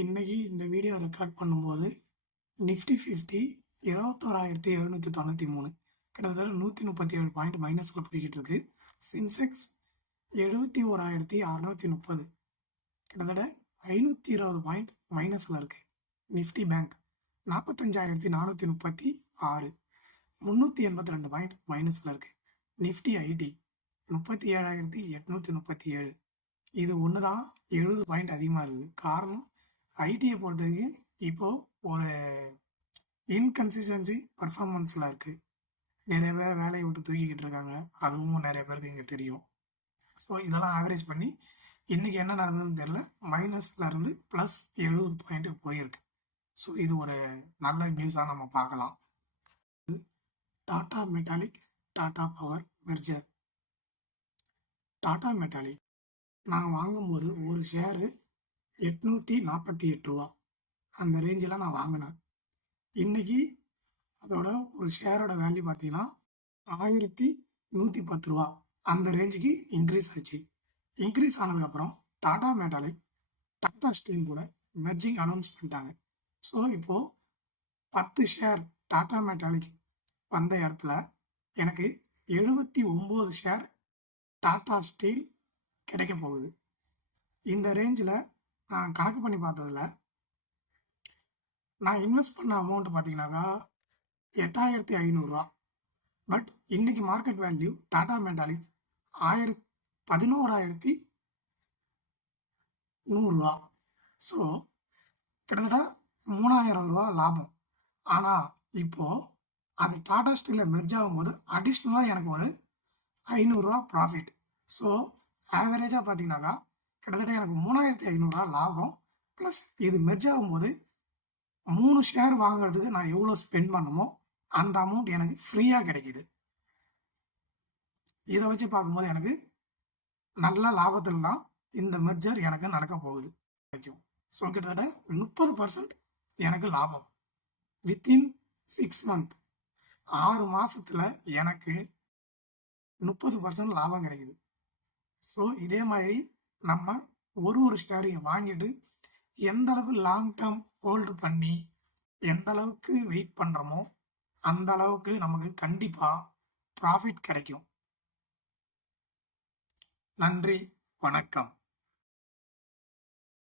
இன்னைக்கு இந்த video record பண்ணும்போது நிஃப்டி 50 21,793 கிட்டத்தட்ட 137 பாயிண்ட் மைனஸில் போய்கிட்டு இருக்கு. சென்செக்ஸ் 71,630 கிட்டத்தட்ட 520 பாயிண்ட் மைனஸில் இருக்கு. நிஃப்டி பேங்க் 45,436 382 பாயிண்ட் மைனஸில் இருக்கு. நிஃப்டி ஐடி 37,837 இது ஒன்று தான் 70 பாயிண்ட் அதிகமாக இருக்குது. காரணம் ஐடியை பொறுத்தவரைக்கும் இப்போது ஒரு இன்கன்சிஸ்டன்சி பர்ஃபார்மன்ஸில் இருக்குது. நிறைய பேர் வேலையை விட்டு தூக்கிக்கிட்டு இருக்காங்க, அதுவும் நிறைய பேருக்கு இங்கே தெரியும். ஸோ இதெல்லாம் ஆவரேஜ் பண்ணி இன்றைக்கி என்ன நடந்ததுன்னு தெரில, மைனஸ்லேருந்து ப்ளஸ் 70 பாயிண்ட்டு போயிருக்கு. ஸோ இது ஒரு நல்ல நியூஸாக நம்ம பார்க்கலாம். Tata metallic Tata power merger. Tata metallic நாங்கள் வாங்கும்போது ஒரு ஷேரு 848 ரூபா அந்த ரேஞ்சில் நான் வாங்கினேன். இன்றைக்கி அதோட ஒரு ஷேரோட வேல்யூ பார்த்தீங்கன்னா 1110 ரூபா அந்த ரேஞ்சுக்கு இன்க்ரீஸ் ஆச்சு. இன்க்ரீஸ் ஆனதுக்கப்புறம் டாடா மெட்டாலிக் டாடா ஸ்டீல் கூட மெர்ஜிங் அனௌன்ஸ் பண்ணிட்டாங்க. ஸோ இப்போது 10 ஷேர் டாடா மெட்டாலிக் வந்த இடத்துல எனக்கு 79 ஷேர் டாடா ஸ்டீல் கிடைக்க போகுது. இந்த ரேஞ்சில் நான் கணக்கு பண்ணி பார்த்ததில் நான் இன்வெஸ்ட் பண்ண அமௌண்ட் பார்த்தீங்கன்னாக்கா 8,500 பட் இன்னைக்கு market value Tata metallic 11,100 so கிட்டத்தட்ட 3,000 ரூபா லாபம். ஆனால் இப்போது அது டாடா ஸ்டீலில் மெர்ஜ் ஆகும்போது அடிஷ்னலாக எனக்கு ஒரு 500 ப்ராஃபிட். ஸோ ஆவரேஜாக பார்த்தீங்கன்னாக்கா கிட்டத்தட்ட எனக்கு 3,500 லாபம். ப்ளஸ் இது மெர்ஜ் ஆகும்போது 3 ஷேர் வாங்குறதுக்கு நான் எவ்வளோ ஸ்பெண்ட் பண்ணணுமோ அந்த அமௌண்ட் எனக்கு ஃப்ரீயாக கிடைக்கிது. இதை வச்சு பார்க்கும்போது எனக்கு நல்ல லாபத்தில் தான் இந்த மெர்ஜர் எனக்கு நடக்க போகுது. ஸோ கிட்டத்தட்ட 30% எனக்கு லாபம் வித்தின் 6 மந்த். 6 மாதத்தில் எனக்கு 30% லாபம் கிடைக்குது. ஸோ இதே மாதிரி நம்ம ஒரு ஷேரையும் வாங்கிட்டு எந்த அளவுக்கு லாங் டேர்ம் ஹோல்டு பண்ணி எந்த அளவுக்கு வெயிட் பண்ணுறோமோ அந்த அளவுக்கு நமக்கு கண்டிப்பாக ப்ராஃபிட் கிடைக்கும். நன்றி, வணக்கம்.